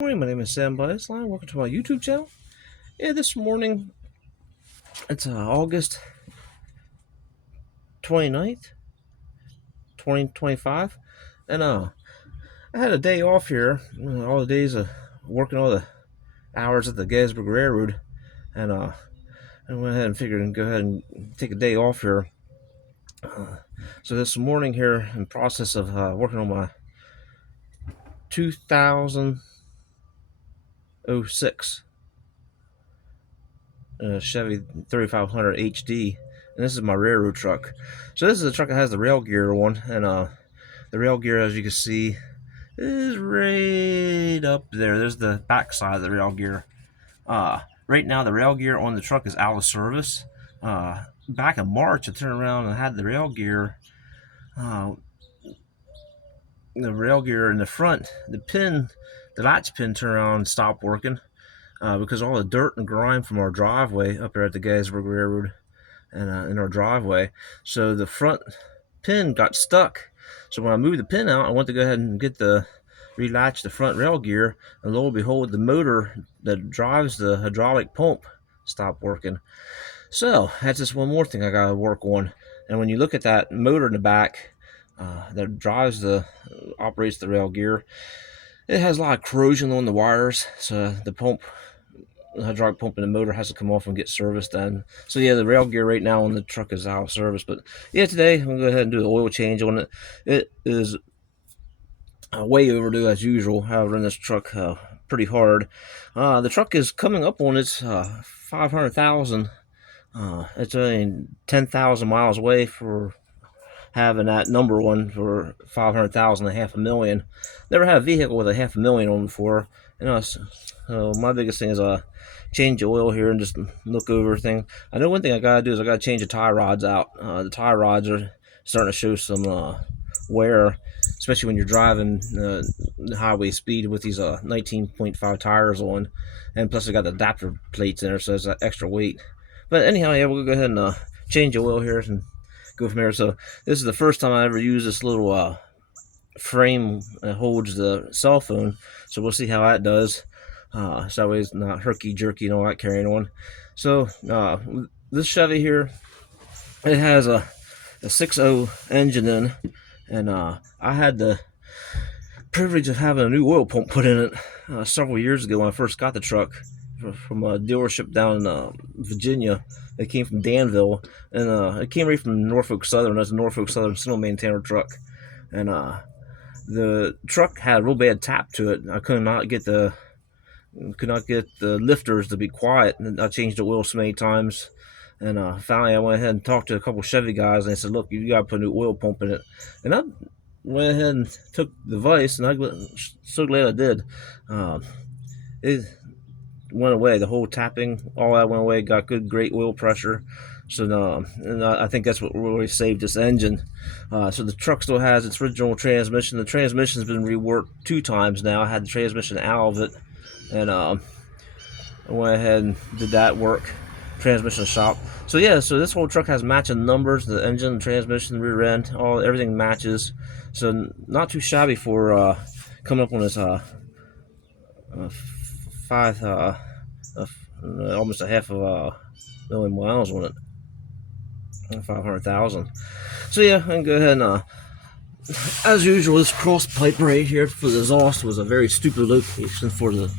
Morning, my name is Sam Biasline. Welcome to my YouTube channel. Yeah, this morning it's August 29th, 2025, and I had a day off here. All the days of working all the hours at the Gettysburg Railroad, and I went ahead and figured and go ahead and take a day off here. So this morning here, in process of working on my 2006 Chevy 3500 HD, and this is my railroad truck. So this is a truck that has the rail gear on, and the rail gear, as you can see, is right up there. There's the back side of the rail gear. Right now, the rail gear on the truck is out of service. Back in March, I turned around and had the rail gear in the front, the latch pin turned around and stopped working. Because all the dirt and grime from our driveway up there at the Gettysburg Railroad and in our driveway. So the front pin got stuck. So when I moved the pin out, I went to go ahead and relatch the front rail gear, and lo and behold, the motor that drives the hydraulic pump stopped working. So that's just one more thing I gotta work on. And when you look at that motor in the back that operates the rail gear, it has a lot of corrosion on the wires, so the hydraulic pump in the motor has to come off and get serviced then. So yeah, the rail gear right now on the truck is out of service. But yeah, today I'm going to go ahead and do the oil change on it. It is way overdue as usual. I run this truck pretty hard. The truck is coming up on its 500,000. It's only 10,000 miles away for having that number one for 500,000, a half a million. Never had a vehicle with a half a million on before. So my biggest thing is change the oil here and just look over everything. I know one thing I gotta do is I gotta change the tie rods out. The tie rods are starting to show some wear, especially when you're driving highway speed with these 19.5 tires on, and plus I got the adapter plates in there, so there's extra weight. But anyhow, yeah, we'll go ahead and change the oil here and go from there. So this is the first time I ever use this little frame that holds the cell phone, so we'll see how that does. So that way it's not herky-jerky and all that carrying on. So this Chevy here, it has a 6.0 engine in, and I had the privilege of having a new oil pump put in it several years ago when I first got the truck from a dealership down in Virginia. It came from Danville, and it came right from Norfolk Southern. That's a Norfolk Southern snow maintainer truck, and the truck had a real bad tap to it. I could not get the lifters to be quiet, and I changed the oil so many times. And finally I went ahead and talked to a couple Chevy guys, and they said, look, you gotta put a new oil pump in it. And I went ahead and took the advice, and I'm so glad I did. It went away. The whole tapping, all that went away. Got good, great oil pressure. So and I think that's what really saved this engine. So the truck still has its original transmission. The transmission's been reworked 2 times now. I had the transmission out of it, and I went ahead and did that work. Transmission shop. So yeah, so this whole truck has matching numbers. The engine, the transmission, the rear end, everything matches. So not too shabby for coming up on this almost a half of a million miles on it. 500,000. So yeah, I can go ahead and as usual, this cross pipe right here for the exhaust was a very stupid location for the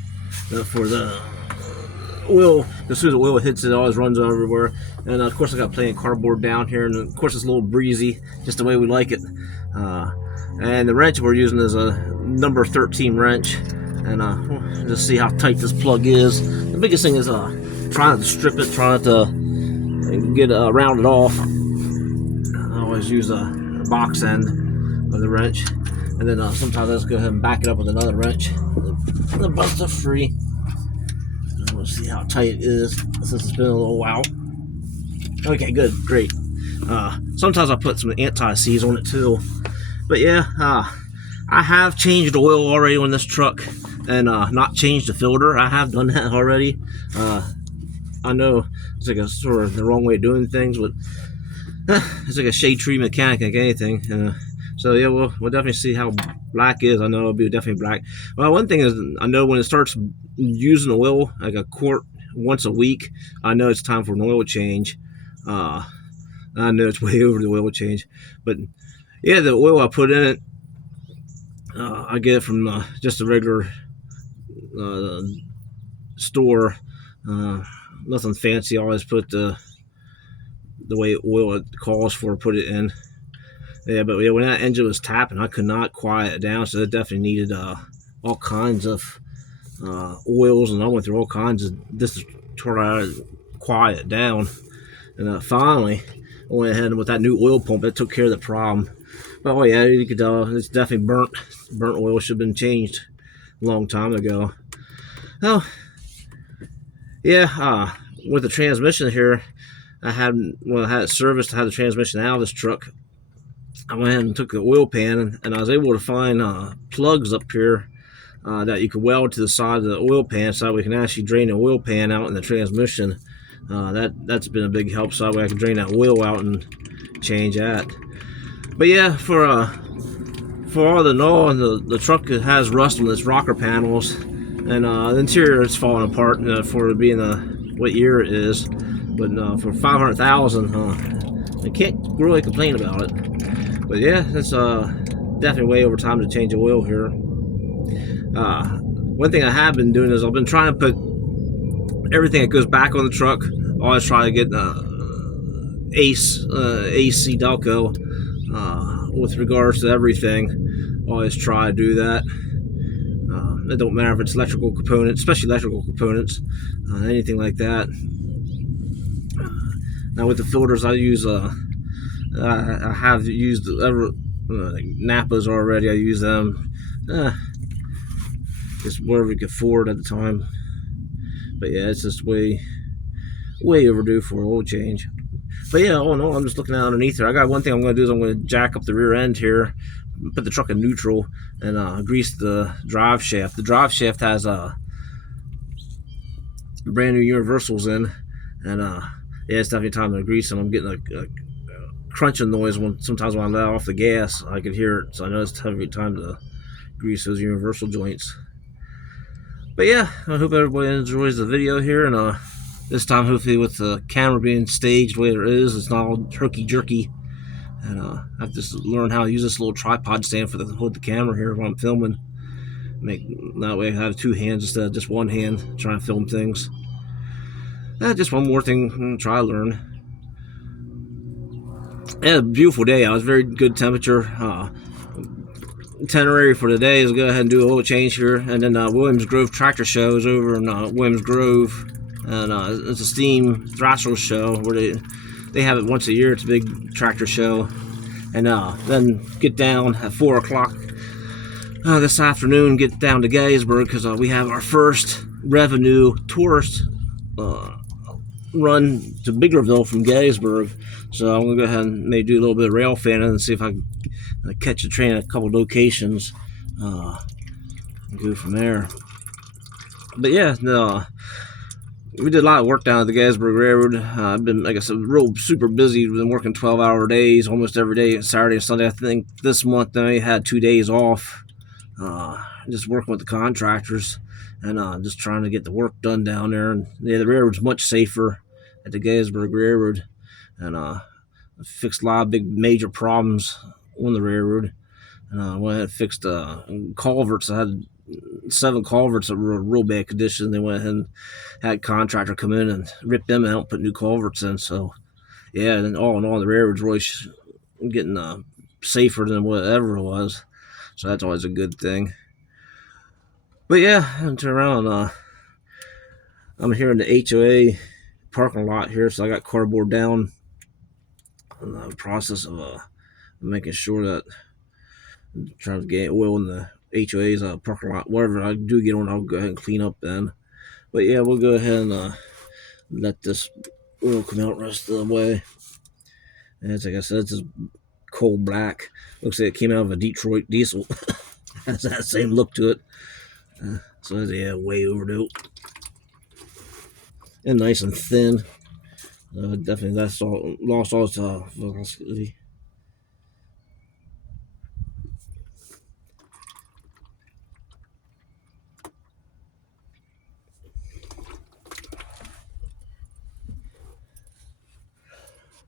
oil. As soon as the oil hits it, always runs everywhere. And of course I got plenty of cardboard down here, and of course it's a little breezy, just the way we like it. And the wrench we're using is a number 13 wrench, and just see how tight this plug is. The biggest thing is trying to strip it, trying to get rounded off. I always use a box end of the wrench, and then sometimes I just go ahead and back it up with another wrench. The butts are free. We'll see how tight it is since it's been a little while. Okay, good, great. Sometimes I put some anti-seize on it too. But yeah, I have changed the oil already on this truck, and not changed the filter. I have done that already. I know it's like a sort of the wrong way of doing things, but it's like a shade tree mechanic, like anything. So yeah, we'll definitely see how black is. I know it'll be definitely black. Well, one thing is I know when it starts using oil like a quart once a week, I know it's time for an oil change. Uh, I know it's way over the oil change, but yeah, the oil I put in it, I get it from just a regular uh, store. Uh, Nothing fancy. I always put the way oil it calls for, put it in. Yeah, but yeah, when that engine was tapping, I could not quiet it down, so it definitely needed all kinds of oils, and I went through all kinds of this to try to quiet it down. And finally, I went ahead and with that new oil pump, it took care of the problem. But oh yeah, you could it's definitely burnt. Burnt oil should have been changed a long time ago. Oh yeah, with the transmission here, I had it serviced. I had the transmission out of this truck. I went ahead and took the oil pan, and I was able to find plugs up here that you could weld to the side of the oil pan, so that we can actually drain the oil pan out in the transmission. That's been a big help, so that way I can drain that oil out and change that. But yeah, for all the know, the truck has rust on its rocker panels, and the interior is falling apart for it being what year it is. But for 500,000, I can't really complain about it. But yeah, it's definitely way over time to change the oil here. One thing I have been doing is I've been trying to put everything that goes back on the truck. I always try to get AC Delco with regards to everything. I always try to do that. It don't matter if it's electrical components, especially electrical components, anything like that. Now with the filters, I have used like Napas already. I use them just wherever we could afford at the time. But yeah, it's just way overdue for an oil change. But yeah, all in all, I'm just looking out underneath here. I got one thing I'm going to do is I'm going to jack up the rear end here, put the truck in neutral, and grease the drive shaft. The drive shaft has brand new universals in, and yeah, it's definitely time to grease them. I'm getting a crunching noise sometimes when I let off the gas. I can hear it, so I know it's definitely time to grease those universal joints. But yeah, I hope everybody enjoys the video here, and this time hopefully with the camera being staged the way it is, it's not all herky jerky. And I have to learn how to use this little tripod stand for the hold the camera here while I'm filming. Make that way I have two hands instead of just one hand trying to film things. Just one more thing I'm gonna try to learn. Yeah, a beautiful day. I was very good temperature. Itinerary for today is go ahead and do a oil change here, and then Williams Grove Tractor Show is over in Williams Grove, and it's a steam thrasher show where they have it once a year. It's a big tractor show, and then get down at 4 o'clock this afternoon. Get down to Gettysburg because we have our first revenue tourist run to Biggerville from Gettysburg. So I'm gonna go ahead and maybe do a little bit of rail fanning and see if I can catch a train at a couple locations. And go from there. But yeah, no, we did a lot of work down at the Gettysburg Railroad. I've been, like I said, real super busy. We've been working 12-hour days almost every day, Saturday and Sunday. I think this month I had 2 days off. Just working with the contractors and just trying to get the work done down there. And yeah, the railroad's much safer at the Gettysburg Railroad, and fixed a lot of big major problems on the railroad. And I went ahead and fixed culverts. I had 7 culverts that were in real bad condition. They went ahead and had a contractor come in and rip them out and put new culverts in. So yeah, and all in all, the railroad's really getting safer than whatever it was. So that's always a good thing. But yeah, and turn around. I'm here in the HOA parking lot here, so I got cardboard down. In the process of making sure that I'm trying to get oil in the HOA's parking lot. Whatever I do get on, I'll go ahead and clean up then. But yeah, we'll go ahead and let this oil come out the rest of the way. And it's like I said, it's just coal black. Looks like it came out of a Detroit diesel. Has that same look to it. So yeah, way overdue. And nice and thin. Definitely lost all its velocity.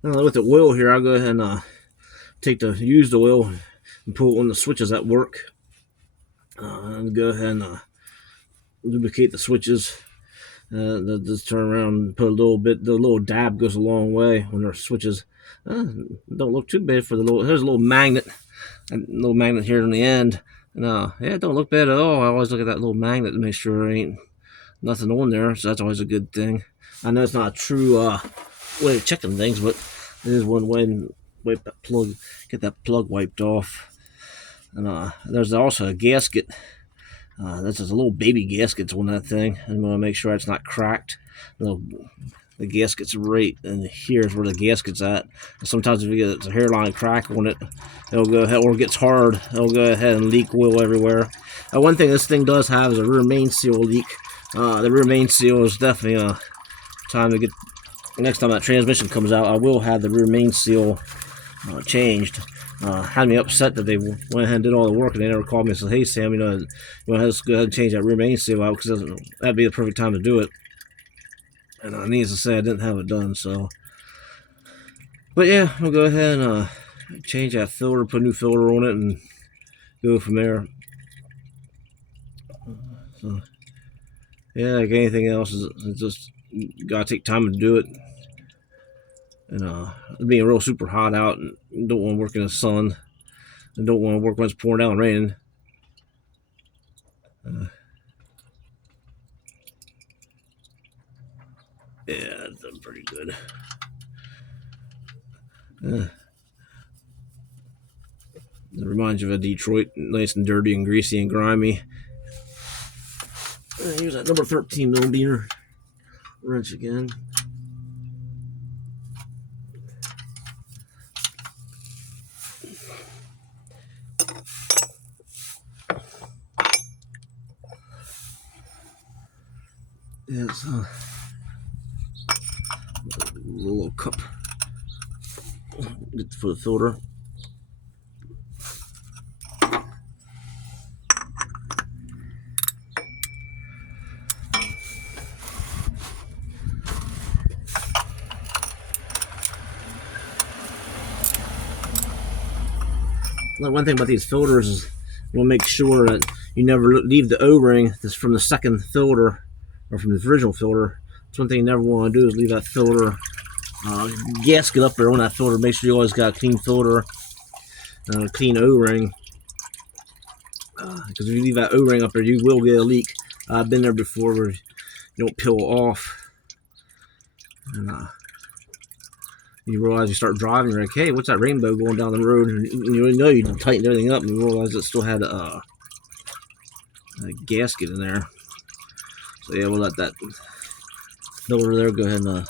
With the oil here, I'll go ahead and take the used oil and put it on the switches at work. And go ahead and lubricate the switches. Just turn around and put a little bit. The little dab goes a long way when their switches. Don't look too bad for the little. There's a little magnet, here on the end. And yeah, it don't look bad at all. I always look at that little magnet to make sure there ain't nothing on there. So that's always a good thing. I know it's not a true way of checking things, but it is one way to wipe that plug, get that plug wiped off. And there's also a gasket. This is a little baby gaskets on that thing. I'm going to make sure it's not cracked. The gasket's right, and here's where the gasket's at. And sometimes if you get a hairline crack on it, it'll go ahead, or it gets hard, it'll go ahead and leak oil everywhere. One thing this thing does have is a rear main seal leak. The rear main seal is definitely time to get. Next time that transmission comes out, I will have the rear main seal changed. Had me upset that they went ahead and did all the work, and they never called me and said, "Hey Sam, you want to go ahead and change that rear main seal out, because that'd be the perfect time to do it." And needless to say, I didn't have it done. So, but yeah, I'll go ahead and change that filter, put a new filter on it, and go from there. So, yeah, like anything else, it's just gotta take time to do it. And being real super hot out, and don't want to work in the sun, and don't want to work when it's pouring down raining. Yeah, that's done pretty good. It reminds you of Detroit, nice and dirty and greasy and grimy. Here's that number 13 millimeter wrench again. Yeah, it's a little cup. Get for the filter. One thing about these filters is you'll make sure that you never leave the O-ring that's from the second filter or from the original filter. That's one thing you never want to do, is leave that filter gasket up there on that filter. Make sure you always got a clean filter and a clean O-ring, because if you leave that O-ring up there, you will get a leak. I've been there before where you don't peel off, and you realize, you start driving, you're like, hey, what's that rainbow going down the road? And you know you tightened everything up, and you realize it still had a gasket in there. So yeah, we'll let that filter there go ahead and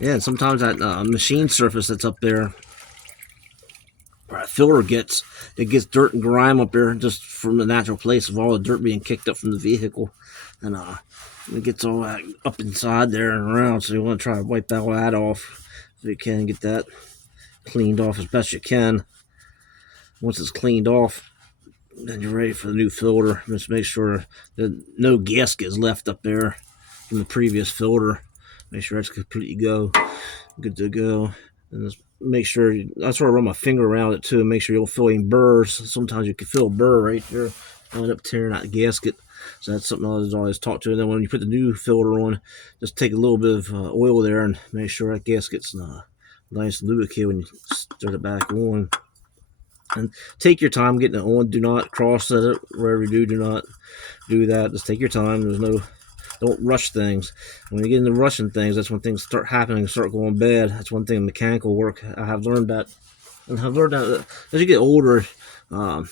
yeah, and sometimes that machine surface that's up there, where that filter gets, it gets dirt and grime up there just from the natural place of all the dirt being kicked up from the vehicle, and it gets all that up inside there and around. So you want to try to wipe all that off so you can get that cleaned off as best you can. Once it's cleaned off, then you're ready for the new filter. Just make sure that no gasket is left up there from the previous filter. Make sure it's completely good to go. And just make sure, I sort of run my finger around it too, and make sure you don't feel any burrs. Sometimes you can feel a burr right there, end up tearing out the gasket. So that's something I always talk to. And then when you put the new filter on, just take a little bit of oil there and make sure that gasket's nice and lubricated when you start it back on. And take your time getting it on. Do not cross set it wherever you do. Do not do that. Just take your time. There's no Don't rush things. When you get into rushing things, that's when things start happening, start going bad. That's one thing in mechanical work. I have learned that. And I've learned that as you get older, um,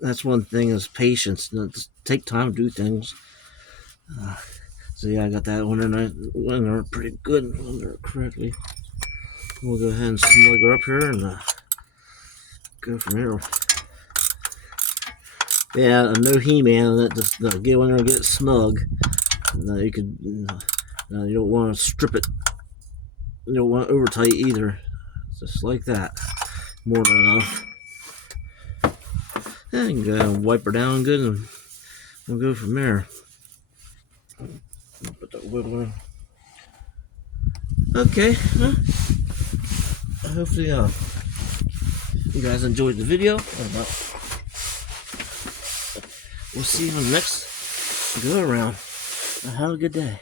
that's one thing is patience. Just take time to do things. So yeah, I got that one in there pretty good in there correctly. We'll go ahead and snug her up here and go from here. Yeah, no He-Man. That just get in there and get it snug. You could, you don't want to strip it. You don't want it over tight either. Just like that. More than enough. And you can go ahead and wipe her down good, and we'll go from there. Put that wiggle in. Okay. Well, hopefully, you guys enjoyed the video. We'll see you on the next go around. Have a good day.